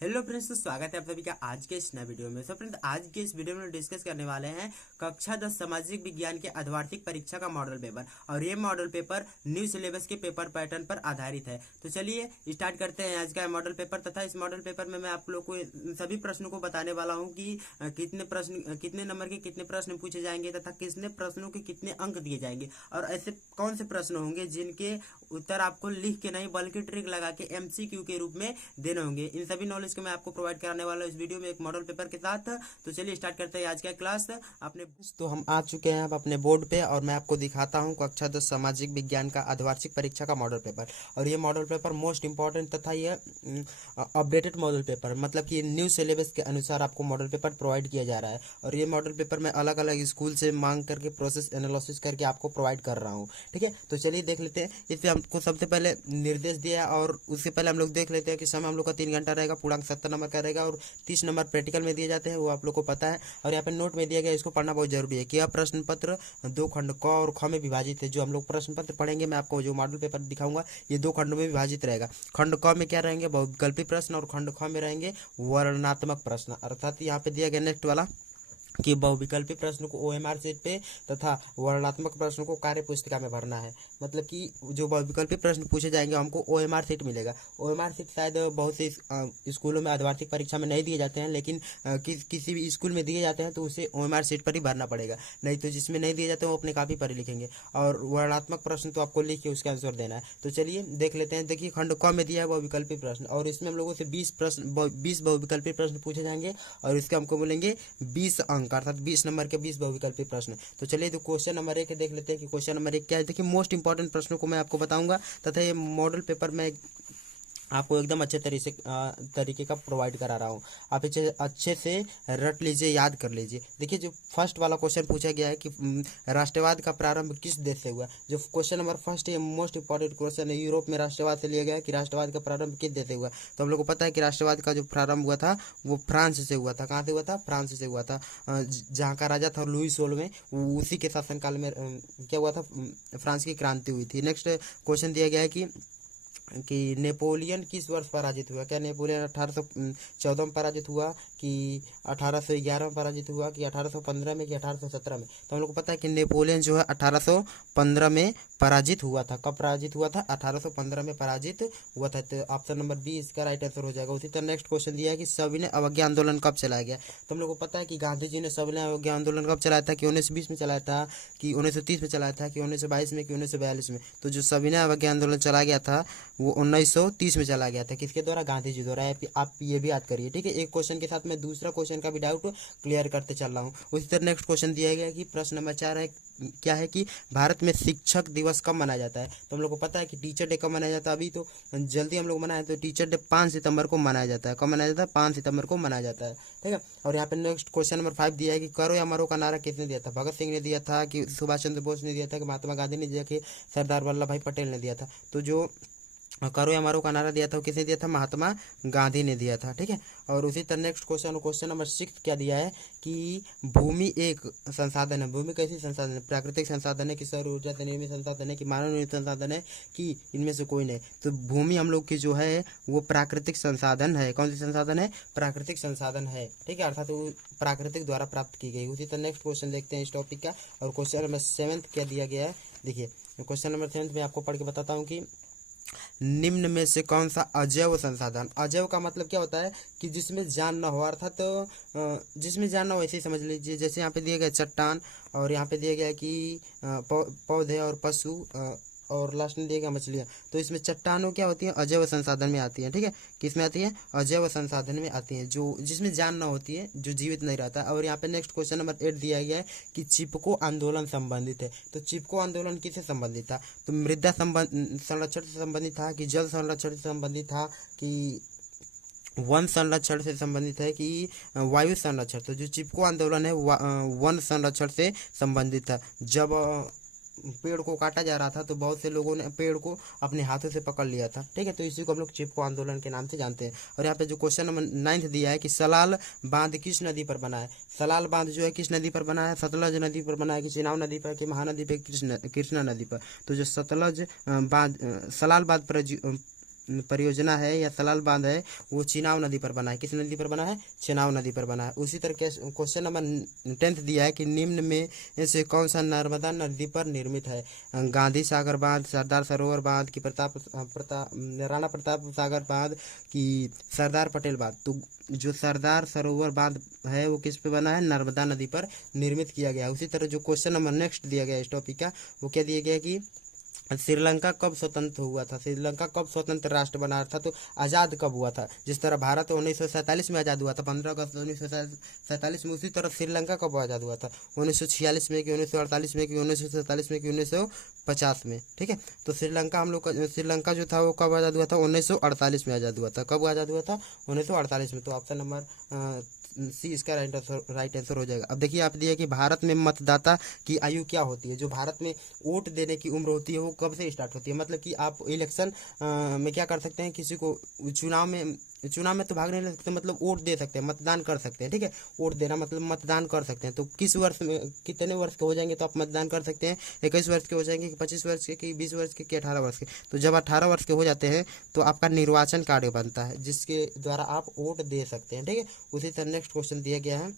Hello friends, तो स्वागत है आप सभी का आज के इस नए वीडियो में। फ्रेंड्स, आज के इस वीडियो में डिस्कस करने वाले हैं कक्षा 10 सामाजिक विज्ञान के अर्धवार्षिक परीक्षा का मॉडल पेपर। और ये मॉडल पेपर न्यू सिलेबस के पेपर पैटर्न पर आधारित है। तो चलिए स्टार्ट करते हैं आज का मॉडल पेपर। तथा इस मॉडल पेपर में मैं आप लोग को इन सभी प्रश्नों को बताने वाला हूँ कि कितने नंबर के कितने प्रश्न पूछे जाएंगे तथा कितने प्रश्नों के कितने अंक दिए जाएंगे, और ऐसे कौन से प्रश्न होंगे जिनके उत्तर आपको लिख के नहीं बल्कि ट्रिक लगा के एमसीक्यू के रूप में देने होंगे। इन सभी नॉलेज को मैं आपको प्रोवाइड कराने वाला हूँ इस वीडियो में एक मॉडल पेपर के साथ। तो चलिए स्टार्ट करते हैं आज का क्लास। अपने तो हम आ चुके हैं अब अपने बोर्ड पे, और मैं आपको दिखाता हूँ कक्षा 10 सामाजिक विज्ञान का अर्धवार्षिक परीक्षा का मॉडल पेपर। और ये मॉडल पेपर मोस्ट इंपॉर्टेंट तथा ये अपडेटेड मॉडल पेपर, मतलब कि न्यू सिलेबस के अनुसार आपको मॉडल पेपर प्रोवाइड किया जा रहा है। और ये मॉडल पेपर मैं अलग अलग स्कूल से मांग करके प्रोसेस एनालिसिस करके आपको प्रोवाइड कर रहा हूँ। ठीक है, तो चलिए देख लेते हैं। इसमें हमको सबसे पहले निर्देश दिया है, और उससे पहले हम लोग देख लेते हैं कि समय हम लोग का 3 घंटा रहेगा, पूर्णांक 70 नंबर का रहेगा, और 30 नंबर प्रैक्टिकल में दिए जाते हैं, वो आप लोग को पता है। और यहाँ पे नोट में दिया गया, इसको पढ़ना बहुत जरूरी है कि यह प्रश्न पत्र 2 खंड क और ख में विभाजित है। जो हम लोग प्रश्न पत्र पढ़ेंगे, मैं आपको जो मॉडल पेपर दिखाऊंगा ये 2 खंडों में विभाजित रहेगा। खंड क में क्या रहेंगे, बहुविकल्पी प्रश्न, और खंड ख में रहेंगे वर्णनात्मक प्रश्न। अर्थात यहाँ पे दिया गया नेक्स्ट वाला कि बहुविकल्पी प्रश्न को ओएमआर सीट पे तथा वर्णनात्मक प्रश्न को कार्य पुस्तिका में भरना है। मतलब कि जो बहुविकल्पी प्रश्न पूछे जाएंगे हमको ओएमआर सीट मिलेगा। ओएमआर सीट शायद बहुत से स्कूलों में अर्धवार्षिक परीक्षा में नहीं दिए जाते हैं, लेकिन किसी भी स्कूल में दिए जाते हैं तो उसे ओएमआर सीट पर ही भरना पड़ेगा। नहीं तो जिसमें नहीं दिए जाते वो अपने कापी पर ही लिखेंगे। और वर्णनात्मक प्रश्न तो आपको लिख के उसका आंसर देना है। तो चलिए देख लेते हैं। देखिए, खंड क में दिया है बहुविकल्पी प्रश्न, और इसमें हम लोगों से 20 बहुविकल्पी प्रश्न पूछे जाएंगे, और इसके हमको मिलेंगे 20 अंक, अर्थात 20 नंबर के 20 बहुविकल्पी प्रश्न। तो चलिए तो क्वेश्चन नंबर 1 देख लेते हैं कि क्वेश्चन नंबर 1 क्या है। देखिए, मोस्ट इंपॉर्टेंट प्रश्नों को मैं आपको बताऊंगा, तथा ये मॉडल पेपर में आपको एकदम अच्छे तरीके का प्रोवाइड करा रहा हूँ। आप इसे अच्छे से रट लीजिए, याद कर लीजिए। देखिए, जो फर्स्ट वाला क्वेश्चन पूछा गया है कि राष्ट्रवाद का प्रारंभ किस देश से हुआ। जो क्वेश्चन नंबर फर्स्ट है, मोस्ट इंपॉर्टेंट क्वेश्चन है। यूरोप में राष्ट्रवाद से लिया गया कि राष्ट्रवाद का प्रारंभ किस देश से हुआ। तो हम लोग को पता है कि राष्ट्रवाद का जो प्रारंभ हुआ था वो फ्रांस से हुआ था। कहाँ से हुआ था? फ्रांस से हुआ था। जहाँ का राजा था लुई 16वें, उसी के शासनकाल में क्या हुआ था, फ्रांस की क्रांति हुई थी। नेक्स्ट क्वेश्चन दिया गया है कि नेपोलियन किस वर्ष पराजित हुआ। क्या नेपोलियन 1814 में पराजित हुआ, कि 1811 में पराजित हुआ, कि 1815 में, कि 1817 में। तो हम लोग को पता है कि नेपोलियन जो है 1815 में पराजित हुआ था। कब पराजित हुआ था? 1815 में पराजित हुआ था। तो ऑप्शन नंबर बी इसका राइट आंसर हो जाएगा। उसी तरह नेक्स्ट क्वेश्चन दिया है कि सविनय अवज्ञा आंदोलन कब चलाया गया। तो हम लोग को पता है कि गांधी जी ने सविनय अवज्ञा आंदोलन कब चलाया था, कि 1920 में चलाया था, कि 1930 में चलाया था, कि 1922 में, कि 1942 में। तो जो सविनय अवज्ञा आंदोलन चला गया था वो 1930 में चला गया था। किसके द्वारा? गांधी जी द्वारा। आप ये भी याद करिए। ठीक है, एक क्वेश्चन के साथ मैं दूसरा क्वेश्चन का भी डाउट क्लियर करते चल रहा हूँ। उसी तरह नेक्स्ट क्वेश्चन दिया गया कि प्रश्न नंबर 4 है, क्या है कि भारत में शिक्षक दिवस कब मनाया जाता है। तो हम लोग को पता है कि टीचर डे कब मनाया जाता है। अभी तो जल्दी हम लोग मनाए, तो टीचर डे 5 सितंबर को मनाया जाता है। कब मनाया जाता है? 5 सितंबर को मनाया जाता है। ठीक है, और यहाँ पे नेक्स्ट क्वेश्चन नंबर 5 दिया है कि करो या मरो का नारा किसने दिया था। भगत सिंह ने दिया था, कि सुभाष चंद्र बोस ने दिया था, कि महात्मा गांधी ने दिया, कि सरदार वल्लभ भाई पटेल ने दिया था। तो जो करो या मरो का नारा दिया था किसने दिया था? महात्मा गांधी ने दिया था। ठीक है, और उसी तरह नेक्स्ट क्वेश्चन नंबर 6 क्या दिया है कि भूमि एक संसाधन है। भूमि कैसी संसाधन है? प्राकृतिक संसाधन है, कि सौर ऊर्जा से निर्मित संसाधन है, कि मानव निर्मित संसाधन है, कि इनमें से कोई नहीं। तो भूमि हम लोग की जो है वो प्राकृतिक संसाधन है। कौन सी संसाधन है? प्राकृतिक संसाधन है। ठीक है, अर्थात वो प्राकृतिक द्वारा प्राप्त की गई। उसी तरह नेक्स्ट क्वेश्चन देखते हैं इस टॉपिक का। और क्वेश्चन नंबर 7 क्या दिया गया है। देखिए, क्वेश्चन नंबर 7 में आपको पढ़ के बताता हूँ कि निम्न में से कौन सा अजैव संसाधन। अजैव का मतलब क्या होता है? कि जिसमें जान न हो, अर्थात जिसमें जान न हो, ऐसे ही समझ लीजिए। जैसे यहाँ पे दिया गया चट्टान, और यहाँ पे दिया गया कि पौधे और पशु, और लास्ट में दिया गया मछलियाँ। तो इसमें चट्टानों क्या होती है? अजैव संसाधन में आती है। ठीक है, किस में आती है? अजैव संसाधन में आती है, जो जिसमें जान न होती है, जो जीवित नहीं रहता। और यहाँ पे नेक्स्ट क्वेश्चन नंबर 8 दिया गया है कि चिपको आंदोलन संबंधित है। तो चिपको आंदोलन किससे संबंधित था? तो मृदा संरक्षण से संबंधित था, कि जल संरक्षण से संबंधित था, कि वन संरक्षण से संबंधित है, कि वायु संरक्षण। तो जो चिपको आंदोलन है वन संरक्षण से संबंधित था। जब पेड़ को काटा जा रहा था तो बहुत से लोगों ने पेड़ को अपने हाथों से पकड़ लिया था। ठीक है, तो इसी को हम लोग चिपको आंदोलन के नाम से जानते हैं। और यहाँ पे जो क्वेश्चन नंबर 9 दिया है कि सलाल बांध किस नदी पर बना है। सलाल बांध जो है किस नदी पर बना है? सतलज नदी पर बना है, कि चिनाब नदी पर, कि महानदी पर, कृष्णा नदी पर। तो जो सतलज बांध, सलाल बांध परियोजना है या सलाल बांध है वो चिनाब नदी पर बना है। किस नदी पर बना है? चिनाब नदी पर बना है। उसी तरह क्वेश्चन नंबर 10 दिया है कि निम्न में से कौन सा नर्मदा नदी पर निर्मित है? गांधी सागर बांध, सरदार सरोवर बांध की राणा प्रताप सागर बांध की सरदार पटेल बांध। तो जो सरदार सरोवर बांध है वो किस पे बना है? नर्मदा नदी पर निर्मित किया गया। उसी तरह जो क्वेश्चन नंबर नेक्स्ट दिया गया इस टॉपिक का वो क्या दिया गया कि श्रीलंका कब स्वतंत्र हुआ था? श्रीलंका कब स्वतंत्र राष्ट्र बना था? तो आज़ाद कब हुआ था? जिस तरह भारत 1947 में आज़ाद हुआ था, 15 अगस्त 1947 में, उसी तरह श्रीलंका कब आज़ाद हुआ था? 1946 में कि 1948 में कि 1947 में कि 1950 में। ठीक है, तो श्रीलंका जो था वो कब आज़ाद हुआ था? 1948 में आज़ाद हुआ था। कब आज़ाद हुआ था? 1948 में। तो ऑप्शन नंबर सी इसका राइट आंसर हो जाएगा। अब देखिए आप दिया कि भारत में मतदाता की आयु क्या होती है? जो भारत में वोट देने की उम्र होती है वो कब से स्टार्ट होती है? मतलब कि आप इलेक्शन में क्या कर सकते हैं, किसी को चुनाव में तो भाग नहीं ले सकते, मतलब वोट दे सकते हैं, मतदान कर सकते हैं। ठीक है, वोट देना मतलब मतदान कर सकते हैं। तो किस वर्ष में, कितने वर्ष के हो जाएंगे तो आप मतदान कर सकते हैं? 21 वर्ष के हो जाएंगे कि 25 वर्ष के कि 20 वर्ष के कि 18 वर्ष के? तो जब 18 वर्ष के हो जाते हैं तो आपका निर्वाचन कार्ड बनता है जिसके द्वारा आप वोट दे सकते हैं। ठीक है, उसी तरह नेक्स्ट क्वेश्चन दिया गया है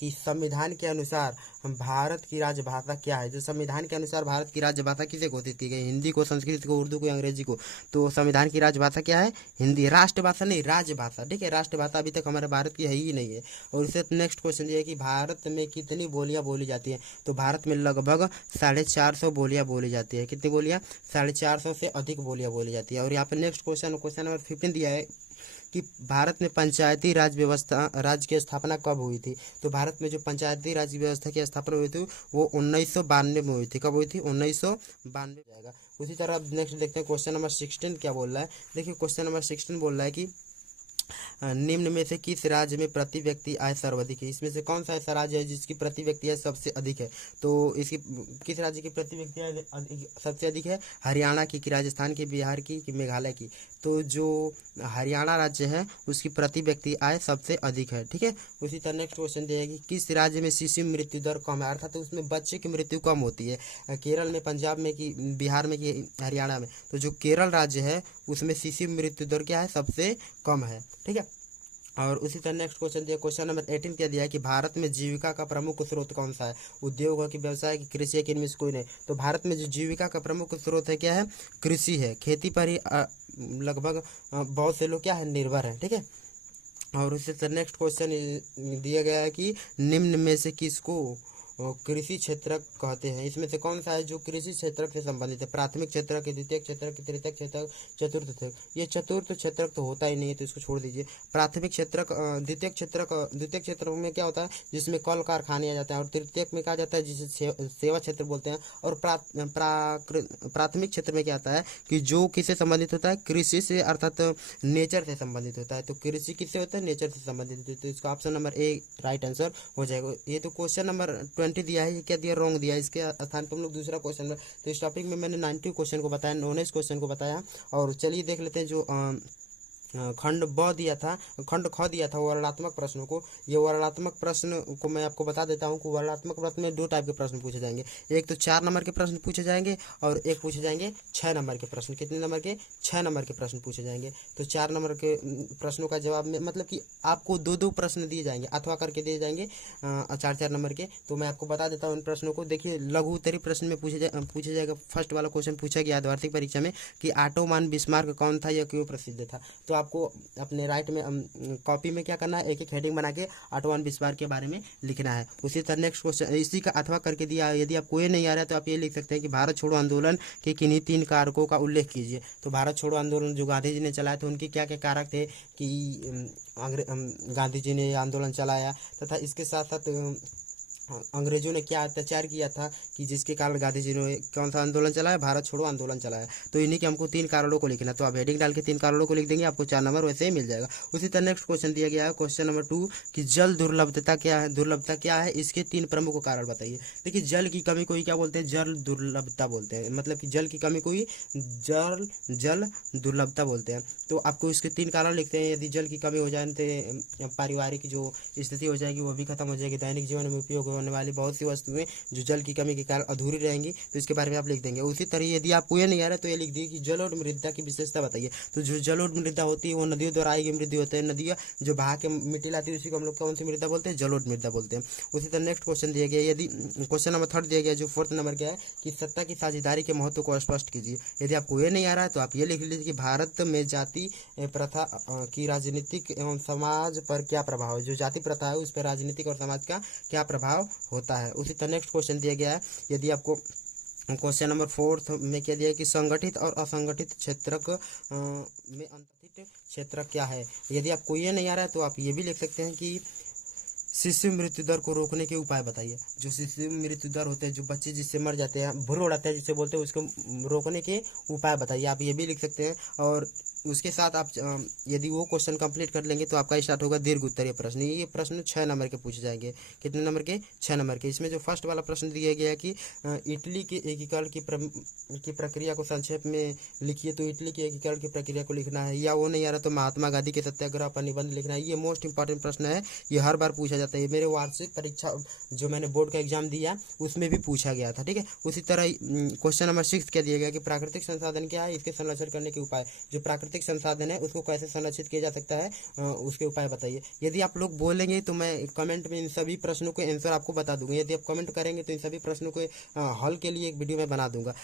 कि संविधान के अनुसार भारत की राजभाषा क्या है? जो संविधान के अनुसार भारत की राजभाषा किसे घोषित की गई? हिंदी को, संस्कृत को, उर्दू को, अंग्रेजी को? तो संविधान की राजभाषा क्या है? हिंदी। राष्ट्रभाषा नहीं, राजभाषा। ठीक है, राष्ट्रभाषा अभी तक हमारे भारत की है ही नहीं है। और इससे नेक्स्ट क्वेश्चन ये है कि भारत में कितनी बोलियां बोली जाती है? तो भारत में लगभग 450 बोलियां बोली जाती है। कितनी बोलियां? 450 से अधिक बोलियां बोली जाती है। और यहाँ पे नेक्स्ट क्वेश्चन नंबर 15 दिया है कि भारत में पंचायती राज की स्थापना कब हुई थी? तो भारत में जो पंचायती राज व्यवस्था की स्थापना हुई थी वो 1992 में हुई थी। कब हुई थी? 1992 जाएगा। उसी तरह नेक्स्ट देखते हैं क्वेश्चन नंबर 16 क्या बोल रहा है। देखिए क्वेश्चन नंबर 16 बोल रहा है कि निम्न में से किस राज्य में प्रति व्यक्ति आय सर्वाधिक है? इसमें से कौन सा ऐसा राज्य है जिसकी प्रति व्यक्ति आय सबसे अधिक है? तो इसकी किस राज्य की प्रति व्यक्ति आय सबसे अधिक है? हरियाणा की, कि राजस्थान की, बिहार की, कि मेघालय की? तो जो हरियाणा राज्य है उसकी प्रति व्यक्ति आय सबसे अधिक है। ठीक है, उसी तरह नेक्स्ट क्वेश्चन दिया किस राज्य में शिशु मृत्यु दर कम है? अर्थात उसमें बच्चे की मृत्यु कम होती है। केरल में, पंजाब में, कि बिहार में, कि हरियाणा में? तो जो केरल राज्य है उसमें शिशु मृत्यु दर क्या है? सबसे कम है। ठीक है, और उसी तरह नेक्स्ट क्वेश्चन दिया, क्वेश्चन नंबर 18 क्या दिया है कि भारत में जीविका का प्रमुख स्रोत कौन सा है? उद्योग है कि व्यवसाय की, कृषि है कि इनमें से कोई नहीं? तो भारत में जो जीविका का प्रमुख स्रोत है क्या है? कृषि है। खेती पर ही लगभग बहुत से लोग क्या है? निर्भर है। ठीक है, और उसी तरह नेक्स्ट क्वेश्चन दिया गया है कि निम्न में से किसको कृषि क्षेत्र कहते हैं? इसमें से कौन सा है जो कृषि क्षेत्र से संबंधित है? प्राथमिक क्षेत्र, द्वितीय क्षेत्र, तृतीय क्षेत्र, चतुर्थ क्षेत्र? ये चतुर्थ क्षेत्र तो होता ही नहीं है तो इसको छोड़ दीजिए। प्राथमिक क्षेत्र, द्वितीय क्षेत्र में क्या होता है? जिसमें कल कारखाने आ जाते हैं। और तृतीय में क्या जाता है? जिसे सेवा क्षेत्र बोलते हैं। और प्राथमिक क्षेत्र में क्या आता है कि जो किससे संबंधित होता है? कृषि से, अर्थात नेचर से संबंधित होता है। तो कृषि किससे होता है? नेचर से संबंधित होता है। तो इसका option number A right answer हो जाएगा। ये तो क्वेश्चन नंबर 20 दिया है, ये क्या दिया? रॉन्ग दिया है। इसके स्थान पर हम लोग दूसरा क्वेश्चन में, तो इस टॉपिक में मैंने 90 क्वेश्चन को बताया, 19 क्वेश्चन को बताया। और चलिए देख लेते हैं जो खंड ब दिया था, खंड ख दिया था वर्णनात्मक प्रश्नों को। ये वर्णनात्मक प्रश्न को मैं आपको बता देता हूँ कि वर्णनात्मक प्रश्न में 2 टाइप के प्रश्न पूछे जाएंगे। एक तो 4 नंबर के प्रश्न पूछे जाएंगे और एक पूछे जाएंगे 6 नंबर के प्रश्न। कितने नंबर के? 6 नंबर के प्रश्न पूछे जाएंगे। तो 4 नंबर के प्रश्नों का जवाब में मतलब कि आपको 2-2 प्रश्न दिए जाएंगे, अथवा करके दिए जाएंगे 4-4 नंबर के। तो मैं आपको बता देता हूँ इन प्रश्नों को। देखिए लघु उत्तरीय प्रश्न में पूछे जाएगा। फर्स्ट वाला क्वेश्चन पूछा गया वार्षिक परीक्षा में कि ऑटोमान बिस्मार्क कौन था, यह क्यों प्रसिद्ध था? तो आपको अपने राइट में कॉपी में क्या करना है? एक हेडिंग बना के ऑटोमान बिस्मार्क के बारे में लिखना है। उसी तरह नेक्स्ट क्वेश्चन इसी का अथवा करके दिया। यदि आपको ये नहीं आ रहा है तो आप ये लिख सकते हैं कि भारत छोड़ो आंदोलन के किन्हीं 3 कारकों का उल्लेख कीजिए। तो भारत छोड़ो आंदोलन जो गांधी जी ने चलाया था उनके क्या क्या कारक थे कि गांधी जी ने आंदोलन चलाया, तथा इसके साथ साथ अंग्रेजों ने क्या अत्याचार किया था कि जिसके कारण गांधी जी ने कौन सा आंदोलन चलाया? भारत छोड़ो आंदोलन चलाया। तो इन्हीं के हमको 3 कारणों को लिखना। तो आप हेडिंग डाल के 3 कारणों को लिख देंगे, आपको 4 नंबर वैसे ही मिल जाएगा। उसी तरह नेक्स्ट क्वेश्चन दिया गया है क्वेश्चन नंबर 2 कि जल दुर्लभता क्या है? दुर्लभता क्या है? इसके 3 प्रमुख कारण बताइए। देखिए जल की कमी को ही क्या बोलते हैं? जल दुर्लभता बोलते हैं। मतलब कि जल की कमी को ही जल दुर्लभता बोलते हैं। तो आपको इसके 3 कारण लिखते हैं। यदि जल की कमी हो जाए तो पारिवारिक जो स्थिति हो जाएगी वो भी खत्म हो जाएगी, दैनिक जीवन में उपयोग होने वाली बहुत सी वस्तुएं जो जल की कमी के कारण अधूरी रहेंगी, तो इसके बारे में आप लिख देंगे। उसी तरह यदि आपको ये नहीं आ रहा तो ये लिख दिए कि जल और मृदा की विशेषता बताइए। तो जो जल और मृदा होती है वो नदियों द्वारा आई गई मृदा होती है, नदियाँ जो बहा के मिट्टी लाती है उसी को हम लोग कौन सी मृदा बोलते हैं, जल और मृदा बोलते हैं। उसी तरह नेक्स्ट क्वेश्चन दिया गया, यदि क्वेश्चन नंबर 3 दिया गया जो 4th नंबर का है कि सत्ता की साझेदारी के महत्व को स्पष्ट कीजिए। यदि आपको ये नहीं आ रहा है तो आप ये लिख लीजिए कि भारत में जाति प्रथा की राजनीतिक एवं समाज पर क्या प्रभाव है। जो जाति प्रथा है उस पर राजनीतिक और समाज का क्या प्रभाव होता है। उसी तरह नेक्स्ट क्वेश्चन दिया गया है, यदि आपको क्वेश्चन नंबर 4th में क्या दिया है कि संगठित और असंगठित क्षेत्रक में अंतरित क्षेत्र क्या है। यदि आपको ये नहीं आ रहा है तो आप ये भी लिख सकते हैं कि शिशु मृत्यु दर को रोकने के उपाय बताइए। जो शिशु मृत्यु दर होते हैं, जो बच्चे जिससे मर जाते हैं, भ्रूण उड़ाते हैं जिससे बोलते हैं, उसको रोकने के उपाय बताइए। आप ये भी लिख सकते हैं। और उसके साथ आप यदि वो क्वेश्चन कंप्लीट कर लेंगे तो आपका स्टार्ट होगा दीर्घ उत्तरीय प्रश्न। ये प्रश्न 6 नंबर के पूछे जाएंगे। कितने नंबर के? 6 नंबर के। इसमें जो फर्स्ट वाला प्रश्न दिया गया है कि इटली के एकीकरण की प्रक्रिया को संक्षेप में लिखिए। तो इटली के एकीकरण की प्रक्रिया को लिखना है, या वो नहीं आ रहा तो महात्मा गांधी के सत्याग्रह पर निबंध लिखना है। ये मोस्ट इंपॉर्टेंट प्रश्न है, ये हर बार पूछा जाता है। मेरे वार्षिक परीक्षा जो मैंने बोर्ड का एग्जाम दिया उसमें भी पूछा गया था, ठीक है। उसी तरह क्वेश्चन नंबर 6 क्या दिया गया कि प्राकृतिक संसाधन क्या है, इसके संरक्षण करने के उपाय। जो प्राकृतिक संसाधन है उसको कैसे संरक्षित किया जा सकता है, उसके उपाय बताइए। यदि आप लोग बोलेंगे तो मैं कमेंट में इन सभी प्रश्नों के आंसर आपको बता दूंगा। यदि आप कमेंट करेंगे तो इन सभी प्रश्नों के हल के लिए एक वीडियो मैं बना दूंगा,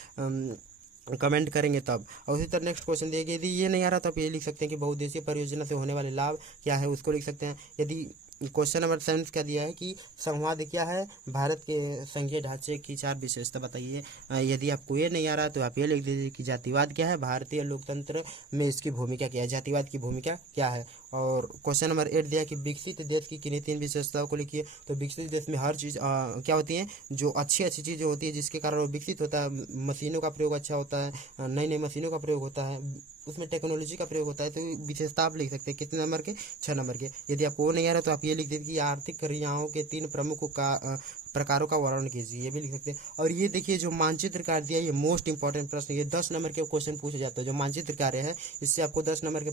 कमेंट करेंगे तब। और उसी तरह नेक्स्ट क्वेश्चन दिया गया, यदि ये नहीं आ रहा तो आप ये लिख सकते हैं कि बहुउद्देशीय परियोजना से होने वाले लाभ क्या है, उसको लिख सकते हैं। यदि क्वेश्चन नंबर 7 क्या दिया है कि संवाद क्या है, भारत के संघीय ढांचे की 4 विशेषता बताइए। यदि आपको ये नहीं आ रहा तो आप ये लिख दीजिए कि जातिवाद क्या है, भारतीय लोकतंत्र में इसकी भूमिका क्या है, जातिवाद की भूमिका क्या है। और क्वेश्चन नंबर 8 दिया कि विकसित देश की किन्हीं 3 विशेषताओं को लिखिए। तो विकसित देश में हर चीज़ क्या होती है, जो अच्छी अच्छी चीज़ें होती है जिसके कारण वो विकसित होता है। मशीनों का प्रयोग अच्छा होता है, नई नई मशीनों का प्रयोग होता है, उसमें टेक्नोलॉजी का प्रयोग होता है। तो विशेषता आप लिख सकते हैं। कितने नंबर के? 6 नंबर के। यदि आपको वो नहीं आ रहा तो आप ये लिख दीजिए कि आर्थिक क्रियाओं के 3 प्रमुख प्रकारों का वर्णन कीजिए, ये भी लिख सकते हैं। और ये देखिए जो मानचित्र कार्य दिया, ये मोस्ट इंपॉर्टेंट प्रश्न, ये 10 नंबर के क्वेश्चन पूछे जाते हैं। जो मानचित्र कार्य है इससे आपको 10 नंबर के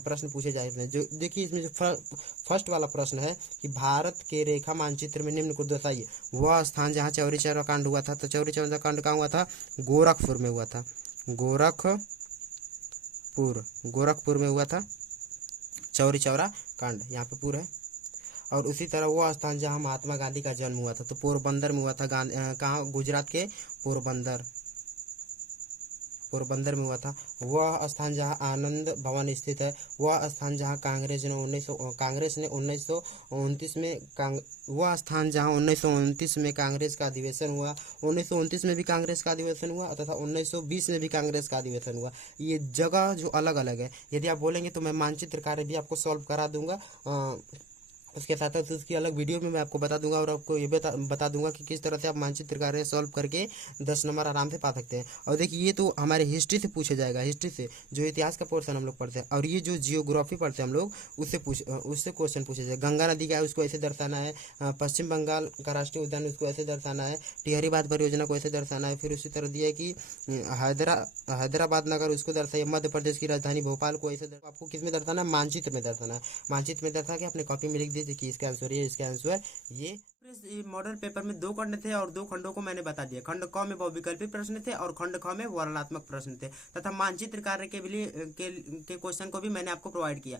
प्रश्न पूछे जाते हैं। जो देखिए इसमें जो फर्स्ट वाला प्रश्न है कि भारत के रेखा मानचित्र में निम्न को दर्शाइए। वह स्थान जहाँ चौरी चौरा कांड हुआ था, तो चौरी चौरा कांड कहाँ हुआ था? गोरखपुर में हुआ था। गोरखपुर में हुआ था चौरी चौरा कांड, यहाँ पे पूरा है। और उसी तरह वो स्थान जहाँ महात्मा गांधी का जन्म हुआ था तो पोरबंदर में हुआ था। कहाँ? गुजरात के पोरबंदर में हुआ था। वह स्थान जहां आनंद भवन स्थित है, वह स्थान जहां कांग्रेस ने 1929 में वह स्थान जहां 1929 में कांग्रेस का अधिवेशन हुआ। 1929 में भी कांग्रेस का अधिवेशन हुआ तथा 1920 में भी कांग्रेस का अधिवेशन हुआ। ये जगह जो अलग अलग है, यदि आप बोलेंगे तो मैं मानचित्र कार्य भी आपको सॉल्व करा दूंगा। उसके साथ साथ उसकी अलग वीडियो में मैं आपको बता दूंगा और आपको ये बता दूंगा कि किस तरह से आप मानचित्र कार्य सॉल्व करके 10 नंबर आराम से पा सकते हैं। और देखिए ये तो हमारे हिस्ट्री से पूछा जाएगा, हिस्ट्री से जो इतिहास का पोर्शन हम लोग पढ़ते हैं। और ये जो जियोग्राफी पढ़ते हैं हम लोग उससे क्वेश्चन पूछे जाए। गंगा नदी क्या है उसको ऐसे दर्शाना है, पश्चिम बंगाल का राष्ट्रीय उद्यान उसको ऐसे दर्शाना है, टिहरी बांध परियोजना को ऐसे दर्शाना है। फिर उसी तरह दिया है कि हैदराबाद नगर उसको दर्शाइए, मध्य प्रदेश की राजधानी भोपाल को ऐसे आपको किस में दर्शाना है? मानचित्र में दर्शाना है। मानचित्र में दर्शा के अपने कॉपी में लिख दीजिए कि इसका आंसर ये, इसका आंसर ये। मॉडल पेपर में 2 खंड थे और 2 खंडों को मैंने बता दिया। खंड क में बहुविकल्पी प्रश्न थे और खंड ख में वर्णनात्मक प्रश्न थे तथा मानचित्र कार्य के क्वेश्चन को भी मैंने आपको प्रोवाइड किया।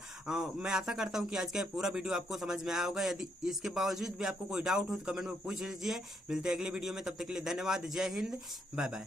मैं आशा करता हूं कि आज का पूरा वीडियो आपको समझ में आया होगा। यदि इसके बावजूद भी आपको कोई डाउट हो तो कमेंट में पूछ लीजिए। मिलते हैं अगले वीडियो में, तब तक के लिए धन्यवाद। जय हिंद, बाय बाय।